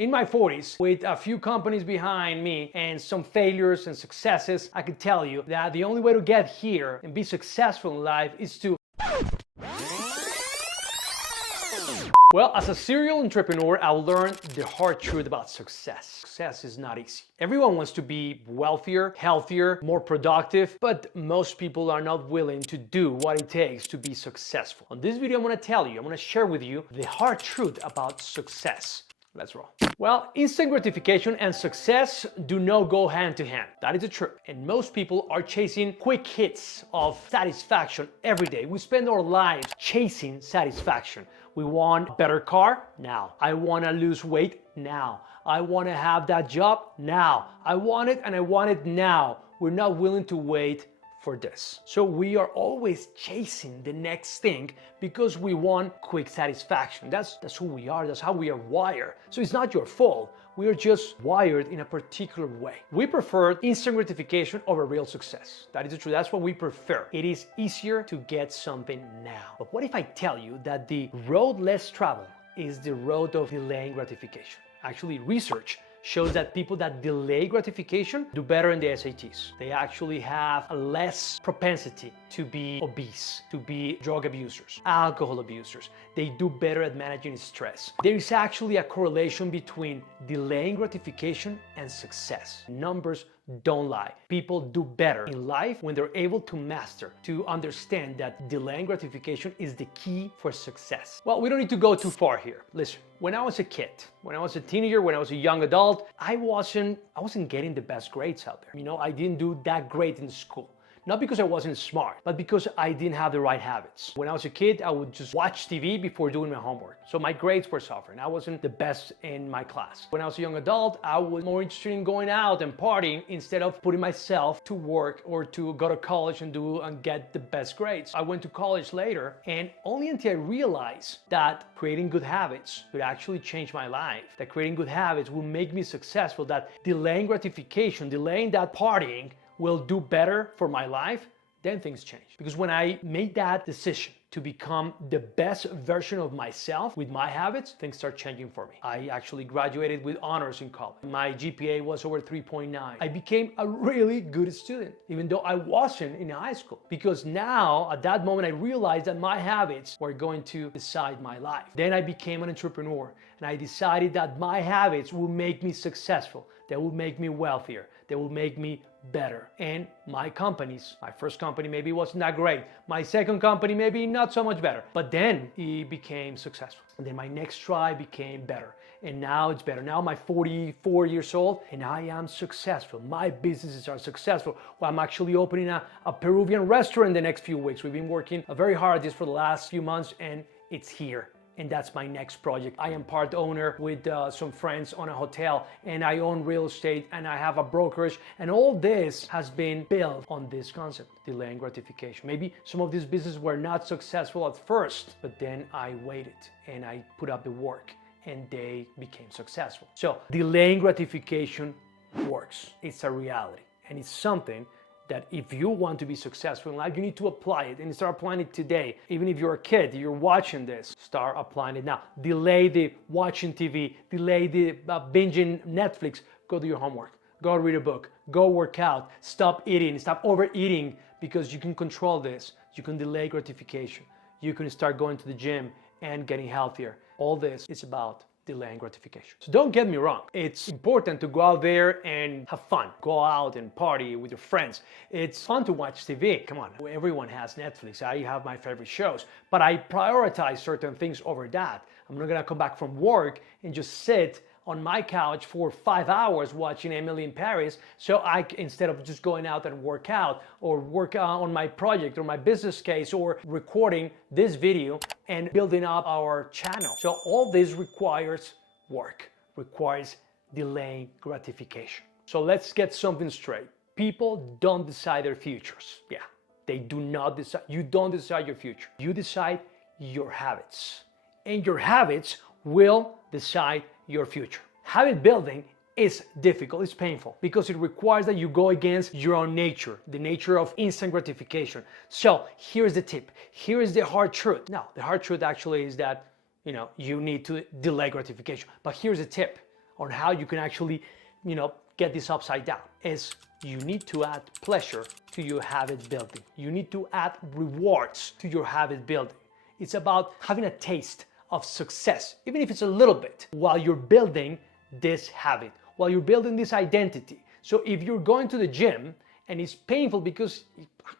In my 40s, with a few companies behind me and some failures and successes, I can tell you that the only way to get here and be successful in life is to... Well, as a serial entrepreneur, I learned the hard truth about success. Success is not easy. Everyone wants to be wealthier, healthier, more productive, but most people are not willing to do what it takes to be successful. On this video, I'm going to share with you the hard truth about success. Let's roll. Well, instant gratification and success do not go hand to hand. That is the truth. And most people are chasing quick hits of satisfaction every day. We spend our lives chasing satisfaction. We want a better car now. I want to lose weight now. I want to have that job now. I want it and I want it now. We're not willing to wait for this. So we are always chasing the next thing because we want quick satisfaction. That's who we are. That's how we are wired. So it's not your fault. We are just wired in a particular way. We prefer instant gratification over real success. That is the truth. That's what we prefer. It is easier to get something now. But what if I tell you that the road less traveled is the road of delaying gratification? Actually, research shows that people that delay gratification do better in the SATs. They actually have a less propensity to be obese, to be drug abusers, alcohol abusers. They do better at managing stress. There is actually a correlation between delaying gratification and success. Numbers don't lie. People do better in life when they're able to master, to understand that delaying gratification is the key for success. Well, we don't need to go too far here. Listen, when I was a kid, when I was a teenager, when I was a young adult, I wasn't getting the best grades out there. You know, I didn't do that great in school. Not because I wasn't smart, but because I didn't have the right habits. When I was a kid, I would just watch TV before doing my homework. So my grades were suffering. I wasn't the best in my class. When I was a young adult, I was more interested in going out and partying instead of putting myself to work or to go to college and get the best grades. I went to college later, and only until I realized that creating good habits would actually change my life, that creating good habits will make me successful, that delaying gratification, delaying that partying will do better for my life, then things change. Because when I made that decision to become the best version of myself with my habits, things start changing for me. I actually graduated with honors in college. My GPA was over 3.9. I became a really good student, even though I wasn't in high school. Because now, at that moment, I realized that my habits were going to decide my life. Then I became an entrepreneur, and I decided that my habits will make me successful. They will make me wealthier. They will make me better. And my companies, my first company maybe wasn't that great. My second company maybe not so much better. But then it became successful. And then my next try became better. And now it's better. Now I'm 44 years old and I am successful. My businesses are successful. Well, I'm actually opening a Peruvian restaurant the next few weeks. We've been working very hard at this for the last few months and it's here. And that's my next project. I am part owner with some friends on a hotel, and I own real estate, and I have a brokerage, and all this has been built on this concept, delaying gratification. Maybe some of these businesses were not successful at first, but then I waited and I put up the work and they became successful. So delaying gratification works. It's a reality, and it's something that if you want to be successful in life, you need to apply it and start applying it today. Even if you're a kid, you're watching this, start applying it now. Delay the watching TV, delay the binging Netflix. Go do your homework, go read a book, go work out, stop eating, stop overeating, because you can control this. You can delay gratification. You can start going to the gym and getting healthier. All this is about delaying gratification. So don't get me wrong. It's important to go out there and have fun. Go out and party with your friends. It's fun to watch TV. Come on, everyone has Netflix. I have my favorite shows, but I prioritize certain things over that. I'm not gonna come back from work and just sit on my couch for 5 hours watching Emily in Paris, so instead of just going out and work out or work on my project or my business case or recording this video and building up our channel. So all this requires work, requires delaying gratification. So let's get something straight. People don't decide their futures. Yeah, they do not decide. You don't decide your future. You decide your habits. And your habits will decide your future. Habit building is difficult, it's painful, because it requires that you go against your own nature, the nature of instant gratification. So here's the tip. Here is the hard truth. Now, the hard truth actually is that, you need to delay gratification. But here's the tip on how you can actually, get this upside down is you need to add pleasure to your habit building. You need to add rewards to your habit building. It's about having a taste of success, even if it's a little bit, while you're building this habit, while you're building this identity. So if you're going to the gym and it's painful because,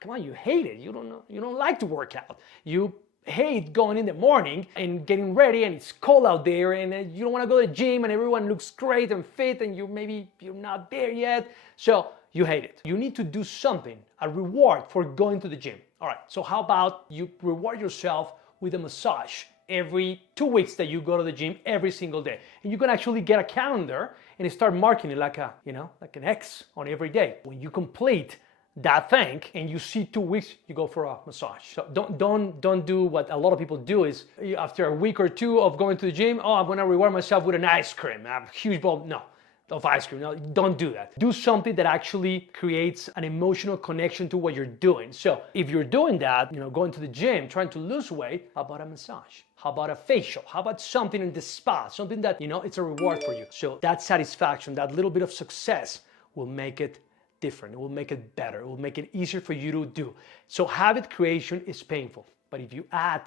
come on, you hate it. You don't like to work out. You hate going in the morning and getting ready and it's cold out there and you don't want to go to the gym and everyone looks great and fit and you're not there yet. So you hate it. You need to do something, a reward for going to the gym. All right, so how about you reward yourself with a massage every 2 weeks that you go to the gym every single day. And you can actually get a calendar and start marking it like an X on every day. When you complete that thing and you see 2 weeks, you go for a massage. So don't do what a lot of people do is after a week or two of going to the gym, I'm gonna reward myself with an ice cream, a huge bowl. No. Of ice cream. No, don't do that. Do something that actually creates an emotional connection to what you're doing. So if you're doing that, going to the gym, trying to lose weight, how about a massage? How about a facial? How about something in the spa? Something that, it's a reward for you. So that satisfaction, that little bit of success will make it different. It will make it better. It will make it easier for you to do. So habit creation is painful. But if you add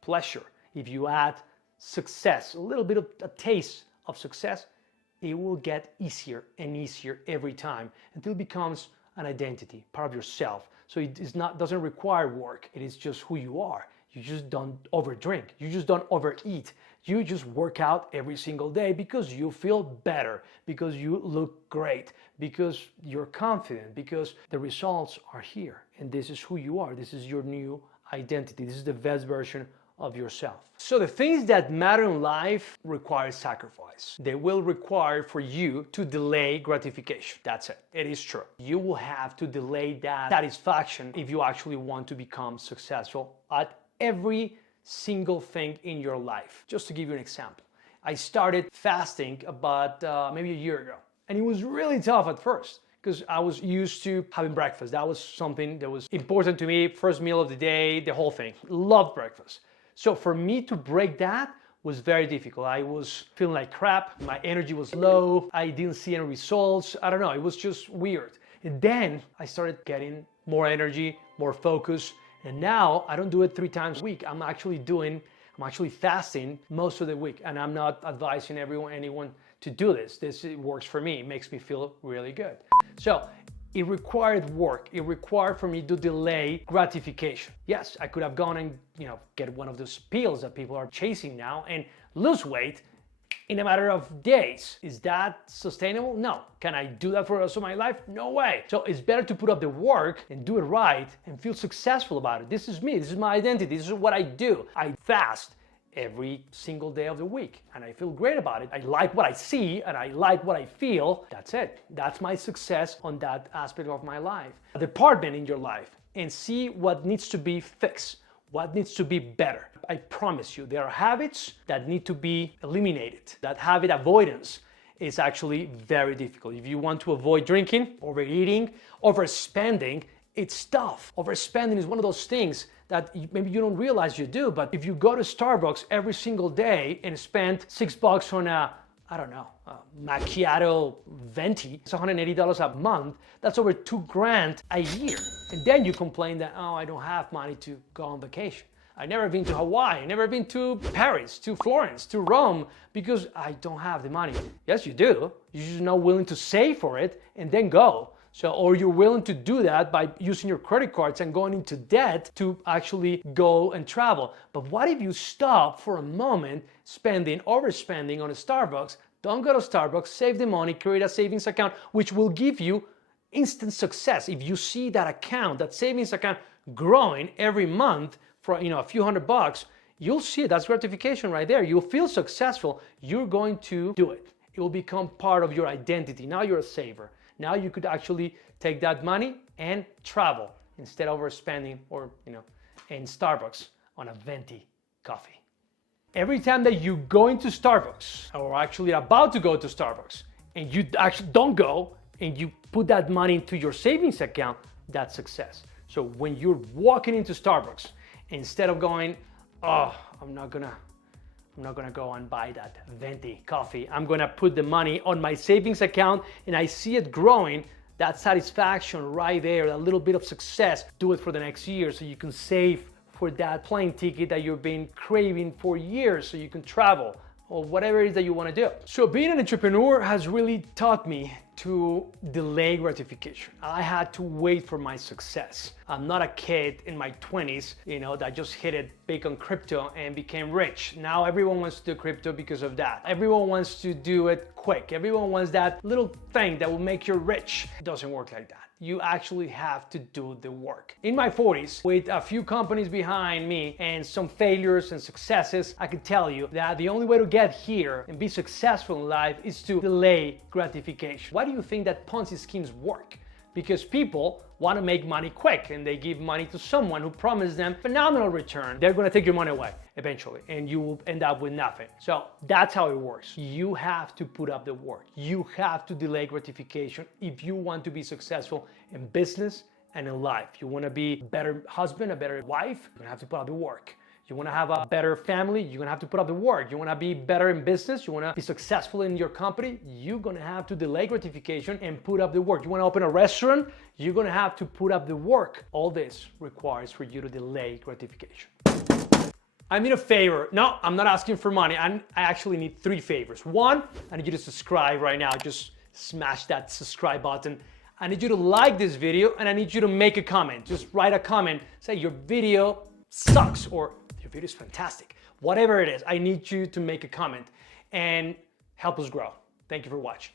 pleasure, if you add success, a little bit of a taste of success, it will get easier and easier every time until it becomes an identity, part of yourself. So it doesn't require work. It is just who you are. You just don't overdrink. You just don't overeat. You just work out every single day because you feel better, because you look great, because you're confident, because the results are here. And this is who you are. This is your new identity. This is the best version of yourself. So the things that matter in life require sacrifice. They will require for you to delay gratification. That's it. It is true. You will have to delay that satisfaction if you actually want to become successful at every single thing in your life. Just to give you an example, I started fasting about maybe a year ago, and it was really tough at first because I was used to having breakfast. That was something that was important to me. First meal of the day, the whole thing. Loved breakfast. So for me to break that was very difficult. I was feeling like crap. My energy was low. I didn't see any results. I don't know. It was just weird. And then I started getting more energy, more focus. And now I don't do it 3 times a week. I'm actually fasting most of the week. And I'm not advising anyone to do this. It works for me. It makes me feel really good. So it required work. It required for me to delay gratification. Yes, I could have gone and get one of those pills that people are chasing now and lose weight in a matter of days. Is that sustainable? No. Can I do that for the rest of my life? No way. So it's better to put up the work and do it right and feel successful about it. This is me. This is my identity. This is what I do. I fast every single day of the week and I feel great about it. I like what I see and I like what I feel. That's it. That's my success on that aspect of my life. A department in your life, and see what needs to be fixed, what needs to be better. I promise you, there are habits that need to be eliminated. That habit avoidance is actually very difficult. If you want to avoid drinking, overeating, overspending, it's tough. Overspending is one of those things that maybe you don't realize you do, but if you go to Starbucks every single day and spend $6 on a macchiato venti, it's $180 a month, that's over $2,000 a year. And then you complain that, I don't have money to go on vacation. I've never been to Hawaii, I've never been to Paris, to Florence, to Rome, because I don't have the money. Yes, you do. You're just not willing to save for it and then go. So, or you're willing to do that by using your credit cards and going into debt to actually go and travel. But what if you stop for a moment overspending on a Starbucks? Don't go to Starbucks, save the money, create a savings account, which will give you instant success. If you see that account, that savings account growing every month for a few $100, you'll see it. That's gratification right there. You'll feel successful. You're going to do it. It will become part of your identity. Now you're a saver. Now you could actually take that money and travel instead of overspending or, in Starbucks on a venti coffee. Every time that you go into Starbucks or actually about to go to Starbucks and you actually don't go and you put that money into your savings account, that's success. So when you're walking into Starbucks, instead of going, I'm not gonna I'm not gonna go and buy that venti coffee. I'm gonna put the money on my savings account and I see it growing. That satisfaction right there, that little bit of success, do it for the next year so you can save for that plane ticket that you've been craving for years so you can travel or whatever it is that you want to do. So being an entrepreneur has really taught me to delay gratification. I had to wait for my success. I'm not a kid in my 20s, that just hit it big on crypto and became rich. Now everyone wants to do crypto because of that. Everyone wants to do it quick. Everyone wants that little thing that will make you rich. It doesn't work like that. You actually have to do the work. In my 40s, with a few companies behind me and some failures and successes, I can tell you that the only way to get here and be successful in life is to delay gratification. Why do you think that Ponzi schemes work? Because people want to make money quick and they give money to someone who promised them phenomenal return. They're going to take your money away eventually and you will end up with nothing. So that's how it works. You have to put up the work. You have to delay gratification if you want to be successful in business and in life. You want to be a better husband, a better wife, you're going to have to put up the work. You want to have a better family, you're going to have to put up the work. You want to be better in business, you want to be successful in your company, you're going to have to delay gratification and put up the work. You want to open a restaurant, you're going to have to put up the work. All this requires for you to delay gratification. I need a favor. No, I'm not asking for money. I actually need 3 favors. 1, I need you to subscribe right now. Just smash that subscribe button. I need you to like this video and I need you to make a comment. Just write a comment. Say your video sucks or your video is fantastic. Whatever it is, I need you to make a comment and help us grow. Thank you for watching.